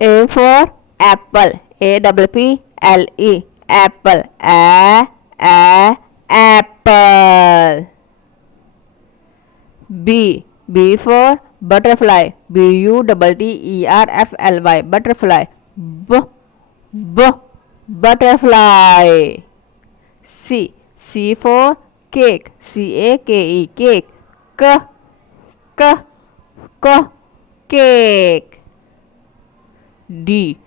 A for apple. Apple. Apple. Apple. B for butterfly. Butterfly. Butterfly. Butterfly. C for cake. Cake. Cake. D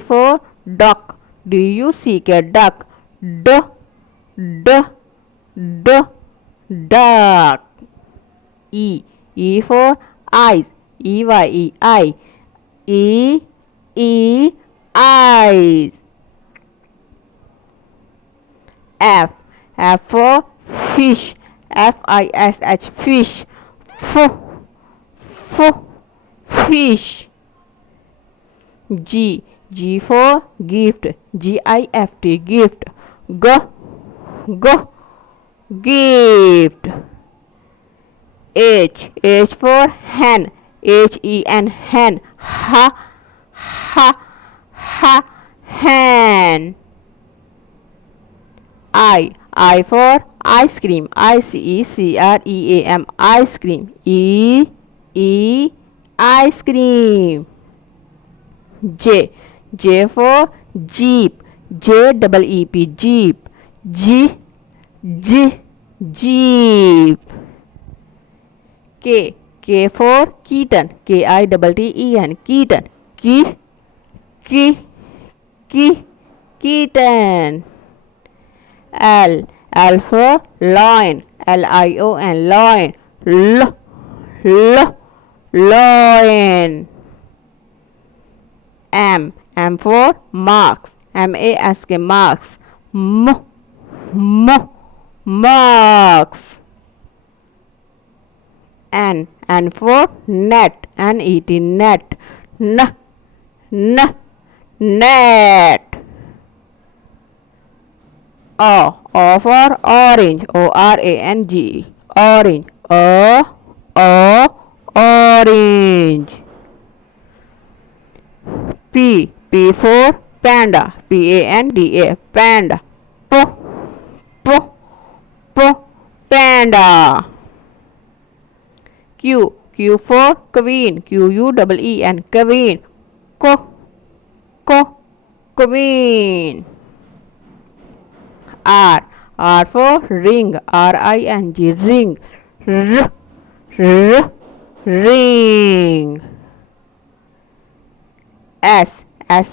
for duck. Duck. Duck. E for eyes. Eyes. Eyes. F for fish. Fish. Fish. G for gift. Gift. Gift. H for hen. Hen. Hen. I for ice cream. Ice cream. Ice cream. J for jeep. Jeep. Jeep. K for kitten. Kitten. Kitten. L for lion. Lion. Lion. M for marks. Marks. Marks. N for net. Net. Net. O for orange. Orange. Orange. P for panda. Panda. Panda. Q for queen. Queen. Queen. R for ring. Ring. Ring. S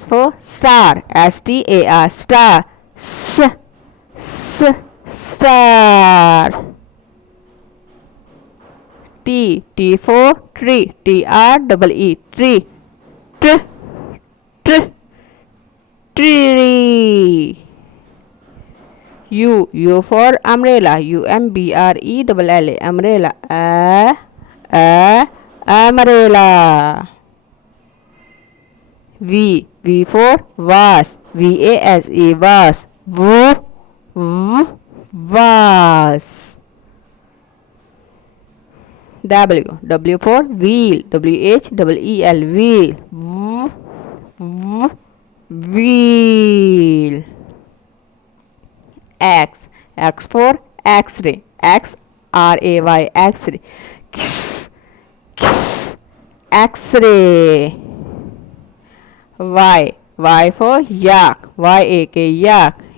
for star. Star. Star. T for tree. Tree. Tree. U for umbrella. Umbrella. Umbrella. V for vase. Vase. Vase. W for wheel. Wheel. Wheel. X for X-ray. X-ray. X-ray. Y for yak.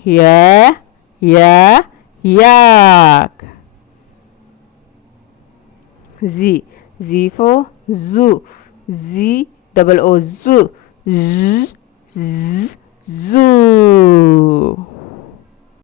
Yak. Yak. Z for zoo. Zoo. Zoo.